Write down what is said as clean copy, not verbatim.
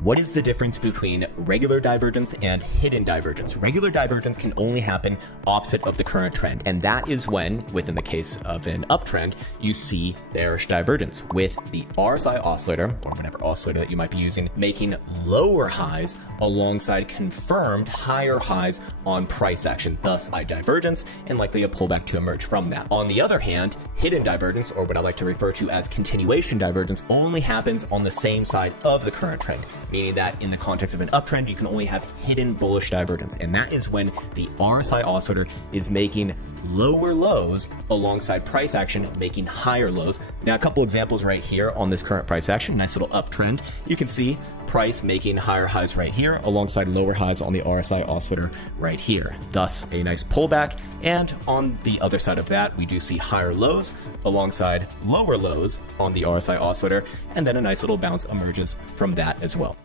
What is the difference between regular divergence and hidden divergence? Regular divergence can only happen opposite of the current trend, and that is when, within the case of an uptrend, you see bearish divergence, with the RSI oscillator, or whatever oscillator that you might be using, making lower highs alongside confirmed higher highs on price action, thus high divergence, and likely a pullback to emerge from that. On the other hand, hidden divergence, or what I like to refer to as continuation divergence, only happens on the same side of the current trend, meaning that in the context of an uptrend, you can only have hidden bullish divergence, and that is when the RSI oscillator is making lower lows alongside price action making higher lows. Now, a couple examples right here on this current price action, nice little uptrend. You can see price making higher highs right here alongside lower highs on the RSI oscillator right here, thus a nice pullback. And on the other side of that, we do see higher lows alongside lower lows on the RSI oscillator, and then a nice little bounce emerges from that as well.